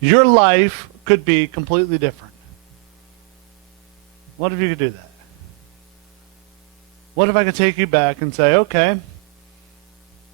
your life could be completely different. What if you could do that? What if I could take you back and say, okay,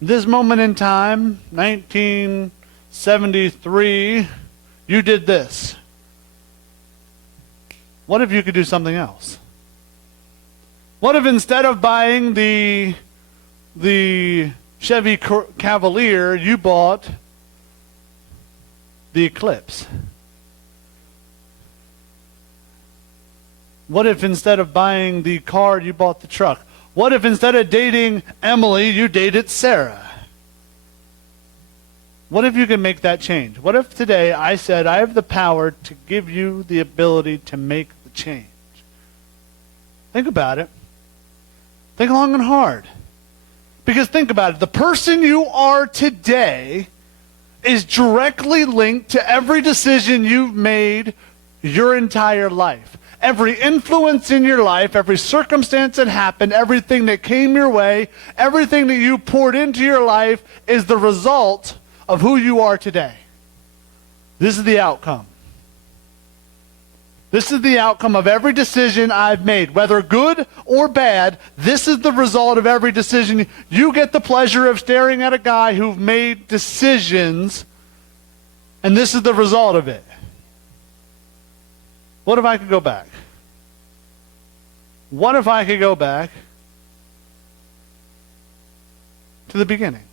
this moment in time, 1973, you did this. What if you could do something else? What if instead of buying the Chevy Cavalier, you bought the Eclipse? What if instead of buying the car, you bought the truck? What if instead of dating Emily, you dated Sarah? What if you can make that change? What if today I said, I have the power to give you the ability to make the change? Think about it. Think long and hard. Because think about it. The person you are today is directly linked to every decision you've made your entire life. Every influence in your life, every circumstance that happened, everything that came your way, everything that you poured into your life is the result of who you are today. This is the outcome. This is the outcome of every decision I've made, whether good or bad. This is the result of every decision. You get the pleasure of staring at a guy who made decisions, and this is the result of it. What if I could go back? What if I could go back to the beginning?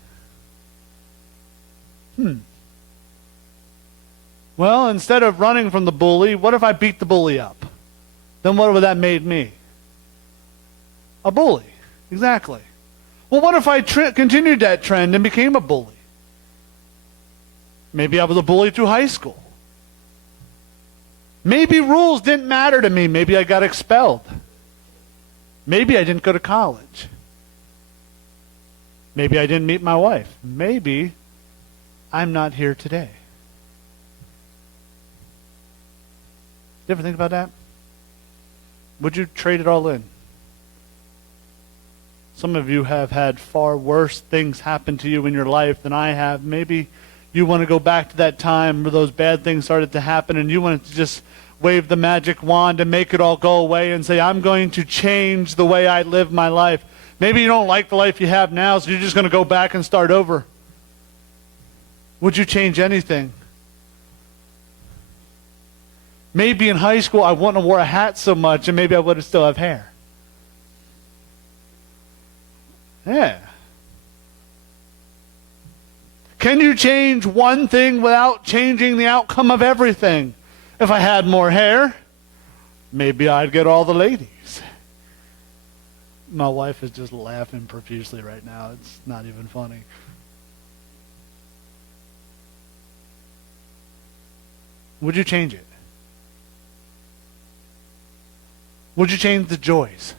Well, instead of running from the bully, what if I beat the bully up? Then what would that made me? A bully. Exactly. Well, what if I continued that trend and became a bully? Maybe I was a bully through high school. Maybe rules didn't matter to me. Maybe I got expelled. Maybe I didn't go to college. Maybe I didn't meet my wife. Maybe I'm not here today. You ever think about that? Would you trade it all in? Some of you have had far worse things happen to you in your life than I have. Maybe you want to go back to that time where those bad things started to happen and you want to just wave the magic wand and make it all go away and say, I'm going to change the way I live my life. Maybe you don't like the life you have now, so you're just going to go back and start over. Would you change anything? Maybe in high school I wouldn't have wore a hat so much and maybe I would have still have hair. Yeah. Can you change one thing without changing the outcome of everything? If I had more hair, maybe I'd get all the ladies. My wife is just laughing profusely right now. It's not even funny. Would you change it? Would you change the joys?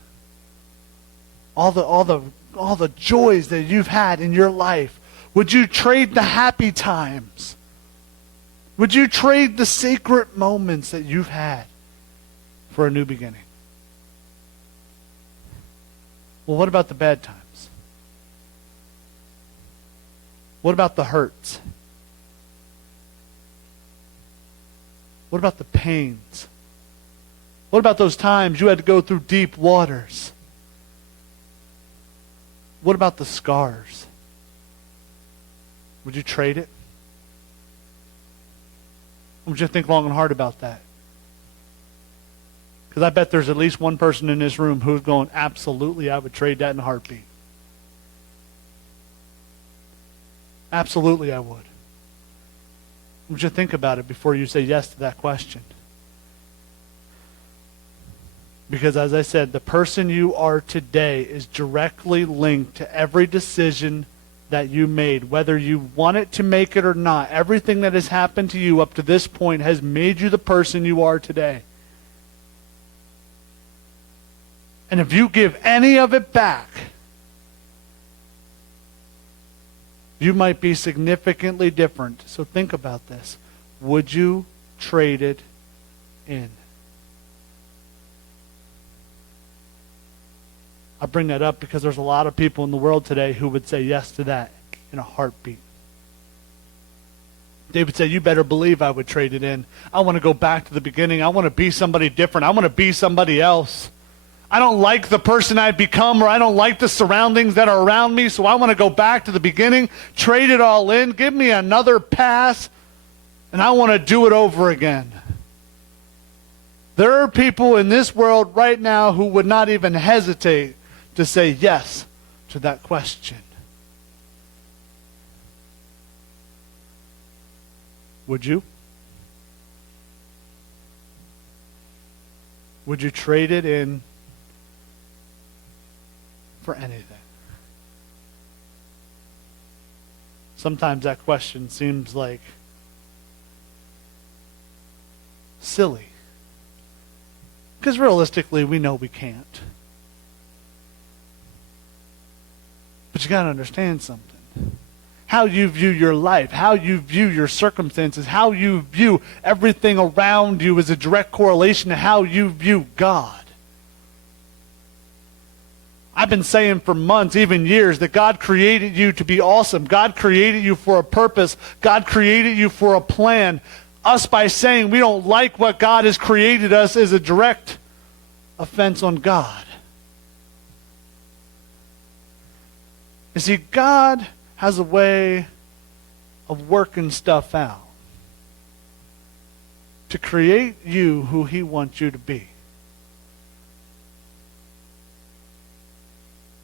All the joys that you've had in your life. Would you trade the happy times? Would you trade the sacred moments that you've had for a new beginning? Well, what about the bad times? What about the hurts? What about the pains? What about those times you had to go through deep waters? What about the scars? Would you trade it? Would you think long and hard about that? Because I bet there's at least one person in this room who's going, absolutely, I would trade that in a heartbeat. Absolutely, I would. Would you think about it before you say yes to that question? Because as I said, the person you are today is directly linked to every decision that you made, whether you wanted to make it or not. Everything that has happened to you up to this point has made you the person you are today. And if you give any of it back, you might be significantly different. So think about this. Would you trade it in? I bring that up because there's a lot of people in the world today who would say yes to that in a heartbeat. David said, you better believe I would trade it in. I want to go back to the beginning. I want to be somebody different. I want to be somebody else. I don't like the person I've become, or I don't like the surroundings that are around me, so I want to go back to the beginning, trade it all in, give me another pass, and I want to do it over again. There are people in this world right now who would not even hesitate to say yes to that question. Would you? Would you trade it in for anything? Sometimes that question seems like silly. Because realistically, we know we can't. But you got to understand something. How you view your life, how you view your circumstances, how you view everything around you is a direct correlation to how you view God. I've been saying for months, even years, that God created you to be awesome. God created you for a purpose. God created you for a plan. Us by saying we don't like what God has created us is a direct offense on God. You see, God has a way of working stuff out to create you who he wants you to be.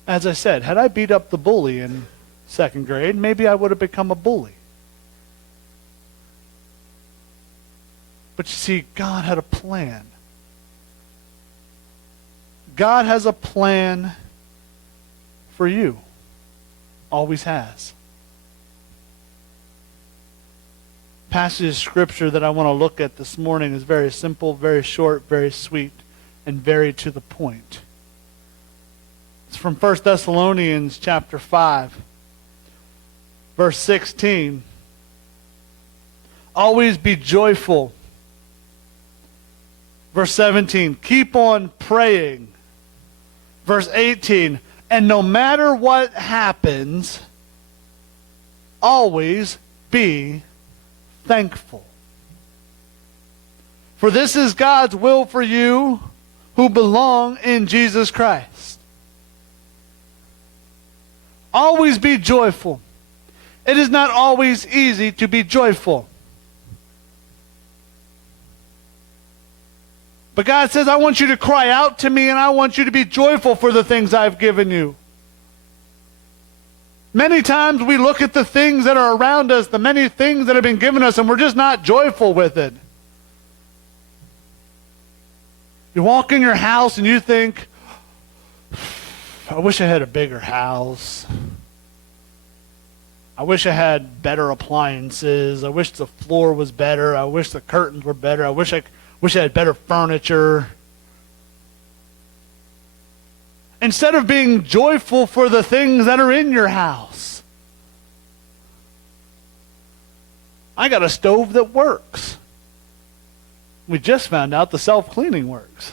As I said, had I beat up the bully in second grade, maybe I would have become a bully. But you see, God had a plan. God has a plan for you. Always has. Passage of scripture that I want to look at this morning is very simple, very short, very sweet, and very to the point. It's from 1 Thessalonians chapter 5, verse 16. Always be joyful. Verse 17, keep on praying. Verse 18, and no matter what happens, always be thankful. For this is God's will for you who belong in Jesus Christ. Always be joyful. It is not always easy to be joyful. But God says, I want you to cry out to me and I want you to be joyful for the things I've given you. Many times we look at the things that are around us, the many things that have been given us, and we're just not joyful with it. You walk in your house and you think, I wish I had a bigger house. I wish I had better appliances. I wish the floor was better. I wish the curtains were better. I wish I had better furniture. Instead of being joyful for the things that are in your house. I got a stove that works. We just found out the self-cleaning works.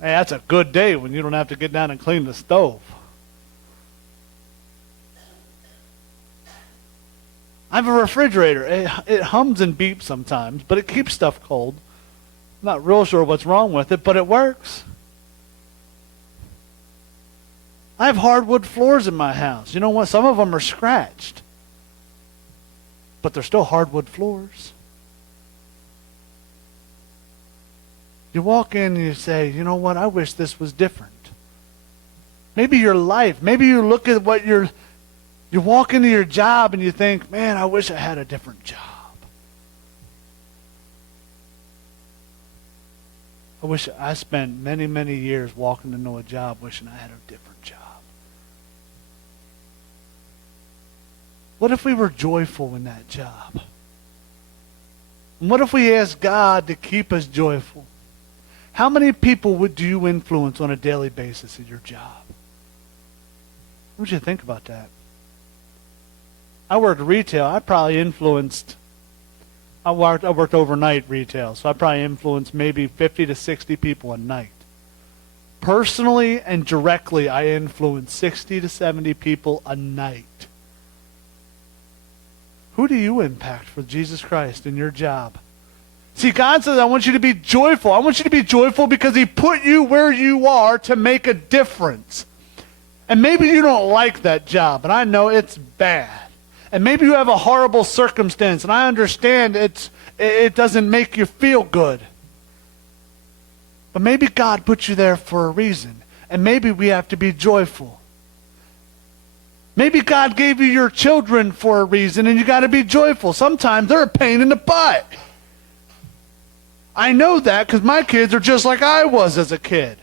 Hey, that's a good day when you don't have to get down and clean the stove. I have a refrigerator. It hums and beeps sometimes, but it keeps stuff cold. I'm not real sure what's wrong with it, but it works. I have hardwood floors in my house. You know what? Some of them are scratched, but they're still hardwood floors. You walk in and you say, you know what? I wish this was different. Maybe your life. Maybe you look at what you walk into your job and you think, man, I wish I had a different job. I wish I spent many, many years walking into a job wishing I had a different job. What if we were joyful in that job? And what if we asked God to keep us joyful? How many people do you influence on a daily basis at your job? I want you to think about that. I worked retail. I worked overnight retail, so I probably influenced maybe 50 to 60 people a night. Personally and directly, I influenced 60 to 70 people a night. Who do you impact for Jesus Christ in your job? See, God says, I want you to be joyful. I want you to be joyful because he put you where you are to make a difference. And maybe you don't like that job, and I know it's bad. And maybe you have a horrible circumstance, and I understand it doesn't make you feel good. But maybe God put you there for a reason, and maybe we have to be joyful. Maybe God gave you your children for a reason, and you got to be joyful. Sometimes they're a pain in the butt. I know that because my kids are just like I was as a kid.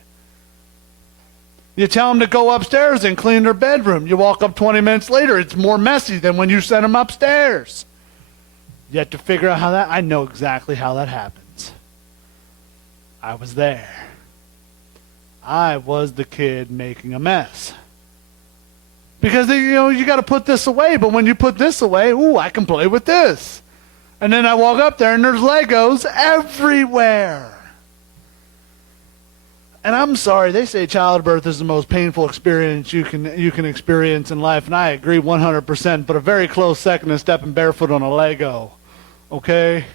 You tell them to go upstairs and clean their bedroom. You walk up 20 minutes later, it's more messy than when you sent them upstairs. You have to figure out how that, I know exactly how that happens. I was there. I was the kid making a mess. Because, you got to put this away, but when you put this away, I can play with this. And then I walk up there and there's Legos everywhere. And I'm sorry, they say childbirth is the most painful experience you can experience in life, and I agree 100%, but a very close second is stepping barefoot on a Lego, okay?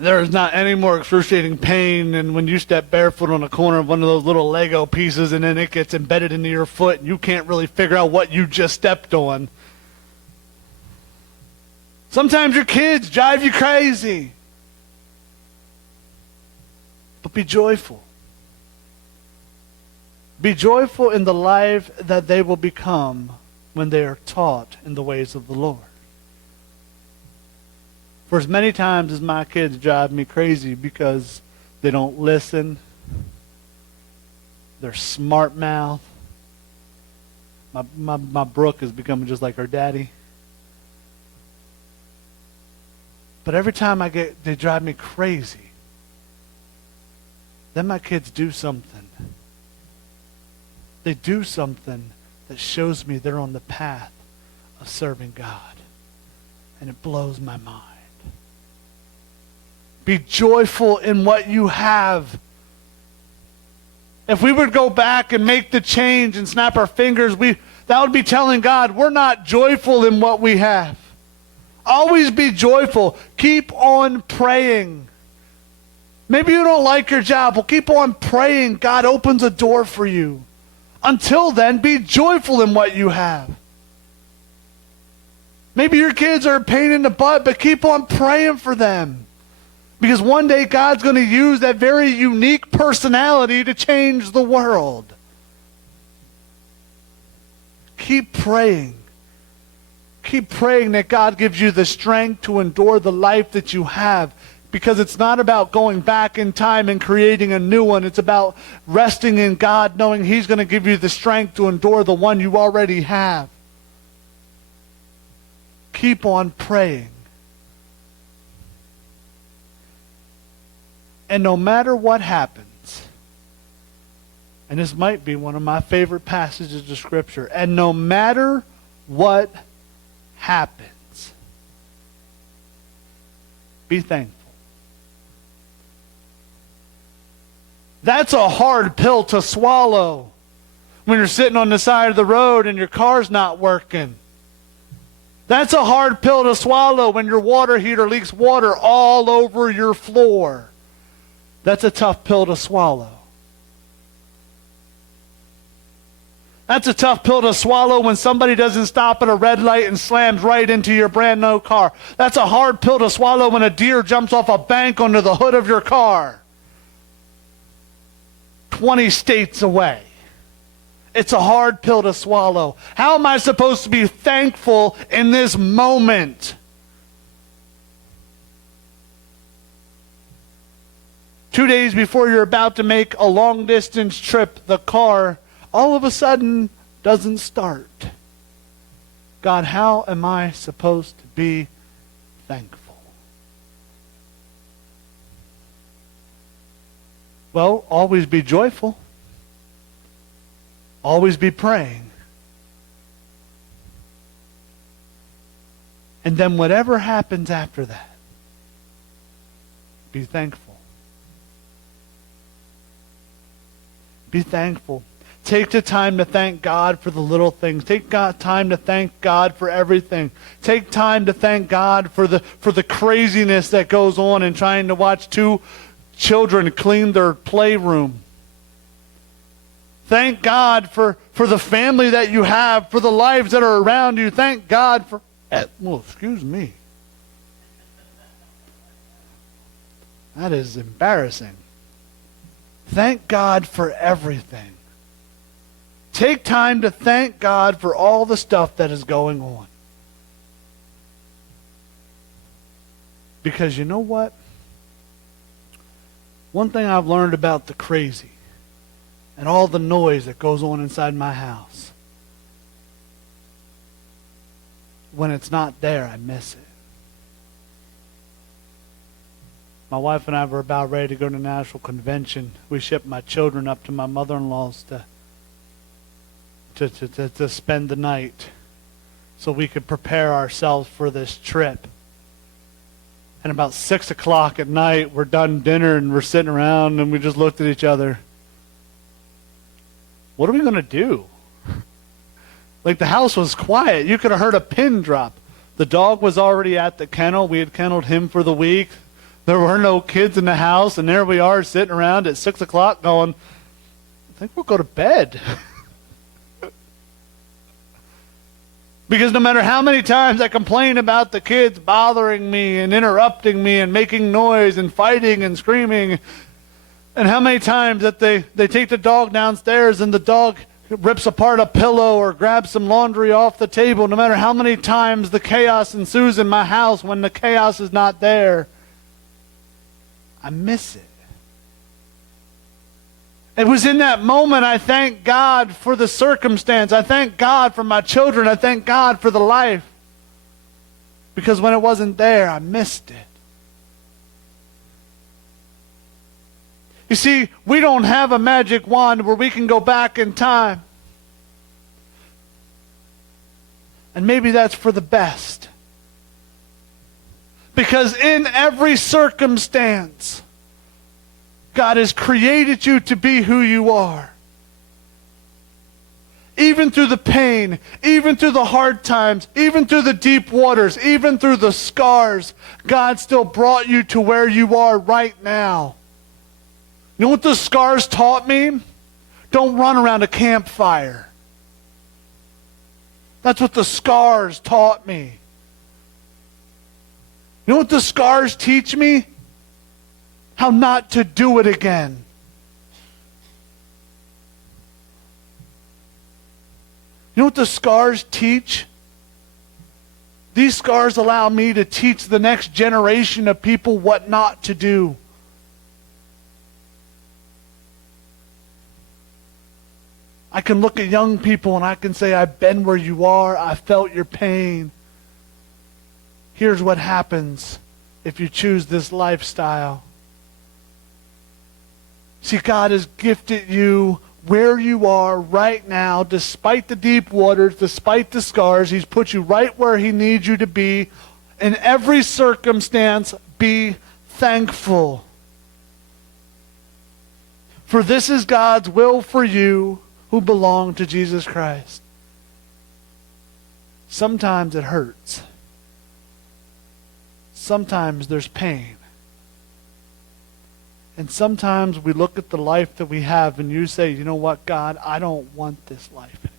There is not any more excruciating pain than when you step barefoot on a corner of one of those little Lego pieces and then it gets embedded into your foot and you can't really figure out what you just stepped on. Sometimes your kids drive you crazy. But be joyful. Be joyful in the life that they will become when they are taught in the ways of the Lord. For as many times as my kids drive me crazy because they don't listen, they're smart mouth. My Brooke is becoming just like her daddy. But every time they drive me crazy. Then my kids do something. They do something that shows me they're on the path of serving God. And it blows my mind. Be joyful in what you have. If we would go back and make the change and snap our fingers, that would be telling God we're not joyful in what we have. Always be joyful. Keep on praying. Maybe you don't like your job. Well, keep on praying. God opens a door for you. Until then, be joyful in what you have. Maybe your kids are a pain in the butt, but keep on praying for them. Because one day God's going to use that very unique personality to change the world. Keep praying. Keep praying that God gives you the strength to endure the life that you have. Because it's not about going back in time and creating a new one. It's about resting in God, knowing He's going to give you the strength to endure the one you already have. Keep on praying. And no matter what happens, and this might be one of my favorite passages of Scripture, and no matter what happens, be thankful. That's a hard pill to swallow when you're sitting on the side of the road and your car's not working. That's a hard pill to swallow when your water heater leaks water all over your floor. That's a tough pill to swallow. That's a tough pill to swallow when somebody doesn't stop at a red light and slams right into your brand new car. That's a hard pill to swallow when a deer jumps off a bank onto the hood of your car. 20 states away. It's a hard pill to swallow. How am I supposed to be thankful in this moment? Two days before you're about to make a long-distance trip, the car all of a sudden doesn't start. God, how am I supposed to be thankful? Well, always be joyful. Always be praying. And then whatever happens after that, be thankful. Be thankful. Take the time to thank God for the little things. Take time to thank God for everything. Take time to thank God for the craziness that goes on in trying to watch two children clean their playroom. Thank God for the family that you have, for the lives that are around you. Thank God for... Well, excuse me. That is embarrassing. Thank God for everything. Take time to thank God for all the stuff that is going on. Because you know what? One thing I've learned about the crazy and all the noise that goes on inside my house, when it's not there, I miss it. My wife and I were about ready to go to National Convention. We shipped my children up to my mother-in-law's to spend the night so we could prepare ourselves for this trip. And about 6 o'clock at night, we're done dinner and we're sitting around and we just looked at each other. What are we going to do? Like, the house was quiet. You could have heard a pin drop. The dog was already at the kennel. We had kenneled him for the week. There were no kids in the house, and there we are sitting around at 6 o'clock going, I think we'll go to bed. Because no matter how many times I complain about the kids bothering me and interrupting me and making noise and fighting and screaming, and how many times that they take the dog downstairs and the dog rips apart a pillow or grabs some laundry off the table, no matter how many times the chaos ensues in my house when the chaos is not there, I miss it. It was in that moment I thank God for the circumstance. I thank God for my children. I thank God for the life. Because when it wasn't there, I missed it. You see, we don't have a magic wand where we can go back in time. And maybe that's for the best. Because in every circumstance, God has created you to be who you are. Even through the pain, even through the hard times, even through the deep waters, even through the scars, God still brought you to where you are right now. You know what the scars taught me? Don't run around a campfire. That's what the scars taught me. You know what the scars teach me? How not to do it again. You know what the scars teach? These scars allow me to teach the next generation of people what not to do. I can look at young people and I can say, I've been where you are. I felt your pain. Here's what happens if you choose this lifestyle. See, God has gifted you where you are right now, despite the deep waters, despite the scars. He's put you right where He needs you to be. In every circumstance, be thankful. For this is God's will for you who belong to Jesus Christ. Sometimes it hurts. Sometimes there's pain. And sometimes we look at the life that we have and you say, you know what, God, I don't want this life anymore.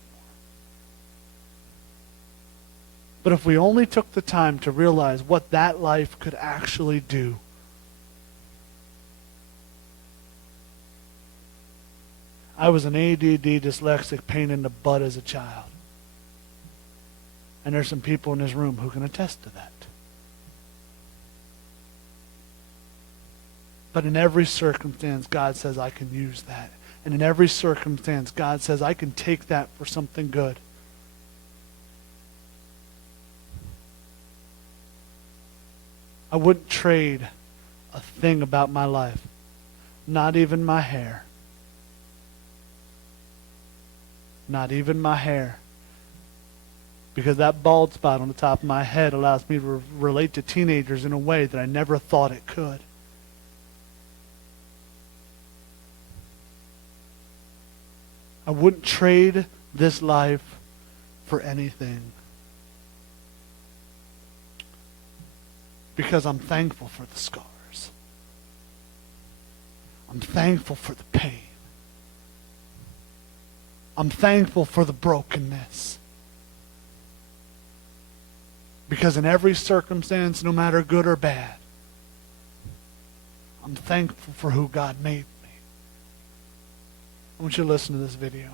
But if we only took the time to realize what that life could actually do. I was an ADD dyslexic pain in the butt as a child. And there's some people in this room who can attest to that. But in every circumstance, God says, I can use that. And in every circumstance, God says, I can take that for something good. I wouldn't trade a thing about my life. Not even my hair. Not even my hair. Because that bald spot on the top of my head allows me to relate to teenagers in a way that I never thought it could. I I wouldn't trade this life for anything. Because I'm thankful for the scars. I'm thankful for the pain. I'm thankful for the brokenness. Because in every circumstance, no matter good or bad, I'm thankful for who God made me. I want you to listen to this video.